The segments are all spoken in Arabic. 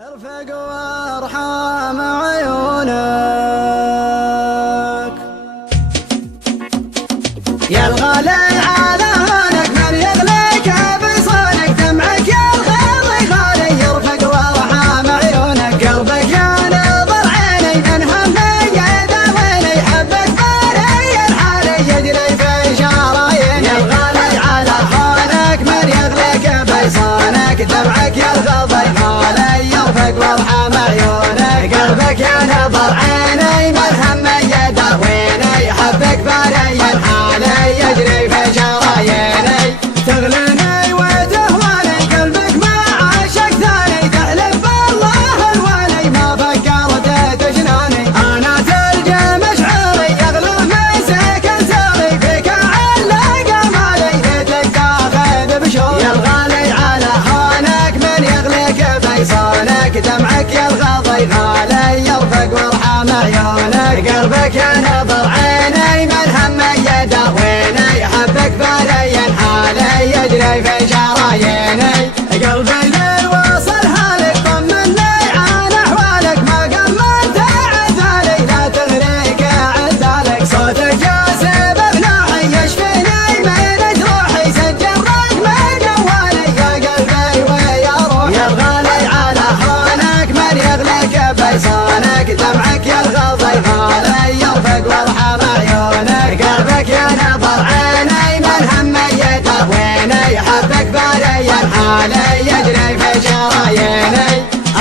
ارفق وارحم عيونك يا الغالي على هونك، من يغليك بصونك دمعك يا الغالي غالي. يرفق وارحم عيونك، قلبك يا نظر عيني، من همي يداويني، حبك باري الحالي يجري في شراييني. يا الغالي على هونك، من يغليك بصونك دمعك يا الغالي غالي. يرفق وارحم عيونك، قلبك يا نظر عيني، من همي يداويني، حبك باري الحالي يجري في شراييني. تغليني وتهواني، قلبك ما عاشق ثاني، تحلف بالله الوالي ما فكرت تجناني. انا تلقى مشعري يغلى مسك انساري، فيك علق مالي يدك تاخذ بشوري. يا الغالي على هونك، من يغليك بيصونك دمعك يا الغالي غالي. يرفق وارحم عيونك، قلبك يا نظر عيني، من همي يداويني، حبك باري الحالي يجري في شراييني. قلبي ليل وصل هالك، طمني عن احوالك، ما قمنت عذالي، لا تغريك عذالك. صوتك ياسب بنوحي يشفيني من جروحي، سجل رقم جوالي يا قلبي ويا روحي. يا الغالي على هونك، من يغليك بيصونك دمعك يا الغالي غالي. يرفق وارحم عيونك، قلبك يا نظر عيني، من همي يداويني، حبك باري الحالي يجري في شراييني.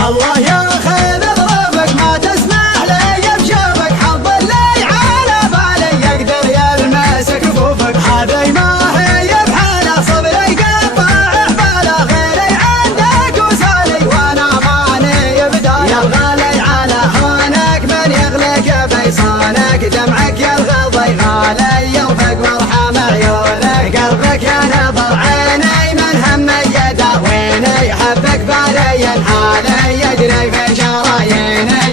الله ياخذ ظروفك، ما تسمح لي بشوفك، حظ اللي على بالي يقدر يلمس كفوفك. هذي ما هي بحاله، صبري قطع حباله، غيري عندك وسالي وانا ماني بدالي. يا الغالي على هونك، من يغليك بيصونك دمعك يا الغالي غالي. يرفق وارحم عيونك، قلبك يا نظر عيني، من همي يداويني، حبك باري الحالي يجري في شراييني.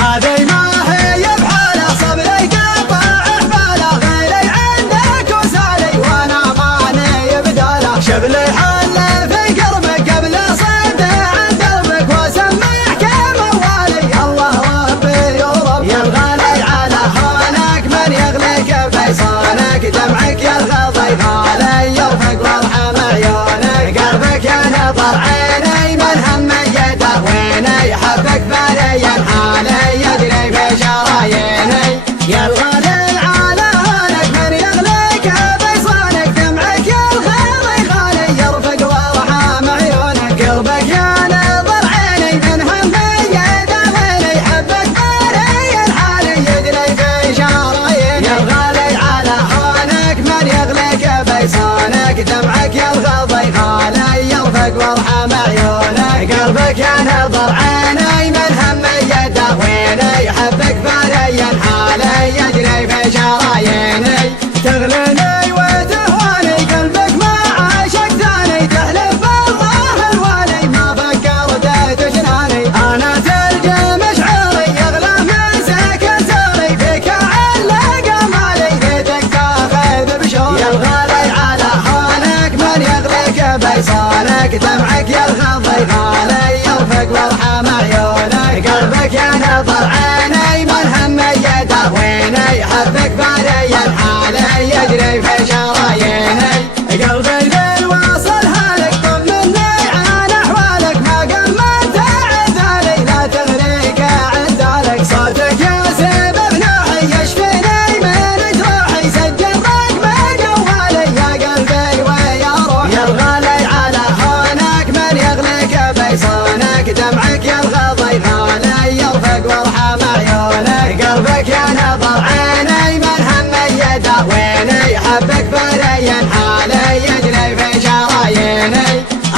هذي ما هي بحاله، صبري قطع حباله، غيري عندك وسالي وانا ماني بداله. شبلي حل في قربك قبل صد عن دربك، وسمعك موالي الله ربي ورب. يا الغالي على هونك، من يغليك بيصونك دمعك يا الغالي غالي. يرفق وارحم عيونك، قلبك يا نظر عيني، من همي يداويني، حبك باري الحالي يجري في شراييني. يا الغالي على هونك، من يغليك بيصونك دمعك يا الغالي غالي. يرفق وارحم عيونك، قلبك يا نظر عيني، من همي يداويني، حبك باري الحالي يجري في شراييني. يا الغالي على هونك، من يغليك بيصونك دمعك يا الغالي غالي. يرفق وارحم عيونك، قلبك يا نظر عيني، من همي يداويني، حبك باري الحالي يجري في شراييني. تغليني وتهواني، قلبك ما عاشق ثاني، تحلف بالله الوالي ما فكرت تجناني. انا تلقى مشعري يغلى مسك انساري، فيك علق مالي يدك تاخذ بشوري. يا الغالي على هونك، من يغليك بيصونك دمعك يا الغالي غالي. يرفق وارحم عيونك، قلبك يا نظر عيني، من همي يداويني، حبك باري الحالي يجري في شراييني. قلبي ليل وصل هالك، طمني عن احوالك، ما قمنت عذالي، لا تغريك عذالك. صوتك ياسب بنوحي يشفيني من جروحي، سجل رقم جوالي يا قلبي ويا روحي. يا الغالي على هونك، من يغليك بيصونك دمعك يا الغالي غالي. يرفق وارحم عيونك، قلبك يا نظر عيني، من همي يداويني، حبك باري الحالي يجري في شراييني.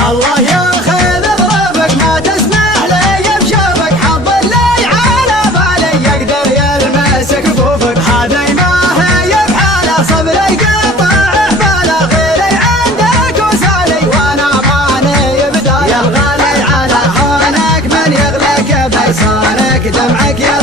الله ياخذ ظروفك، ما تسمح لي بشوفك، حظ اللي على بالي يقدر يلمس كفوفك. هذي ما هي بحاله، صبري قطع حباله، غيري عندك وسالي وانا ماني بداله. يا الغالي على هونك، من يغليك بيصونك دمعك يا